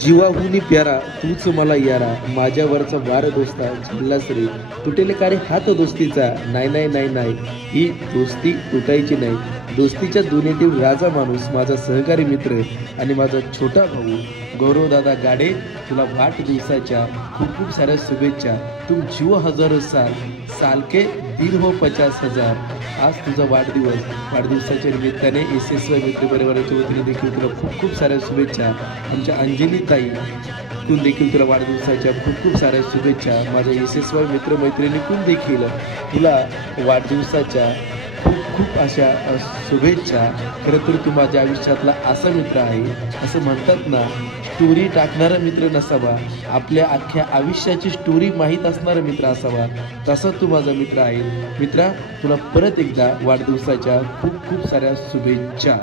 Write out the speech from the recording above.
जीवाहुनी प्यारा तूच मला यारा, माझ्यावरचा वार दोस्ता झडलास रे. तुटेले का रे हात दोस्तीचा, नाही नाही नाही नाही, ही दोस्ती तुटायची नाही. दोस्तीच्या दुनियेतील राजा माणूस माझा सहकारी मित्र आणि माझा छोटा भाऊ गौरवदादा गाडे, तुला वाढदिवसाच्या खूप खूप साऱ्या शुभेच्छा. तुम जीव हजारो साल, साल के दिन हो 50,000. आज तुझा वाढदिवस, वाढदिवसाच्या निमित्ताने SSY मित्र परिवाराच्या वतीने देखील तुला खूप खूप साऱ्या शुभेच्छा. आमच्या अंजली ताई तून देखील तुला वाढदिवसाच्या खूप खूप साऱ्या शुभेच्छा. माझ्या SSY मित्रमैत्रिणीतून देखील तुला वाढदिवसाच्या खूप खूप अशा शुभेच्छा. खरं तर तू माझ्या आयुष्यातला असा मित्र आहे, असं म्हणतात ना, स्टोरी टाकणारा मित्र नसावा, आपल्या अख्ख्या आयुष्याची स्टोरी माहीत असणारा मित्र असावा, तसा तू माझा मित्र आहे. मित्रा, तुला परत एकदा वाढदिवसाच्या खूप खूप साऱ्या शुभेच्छा.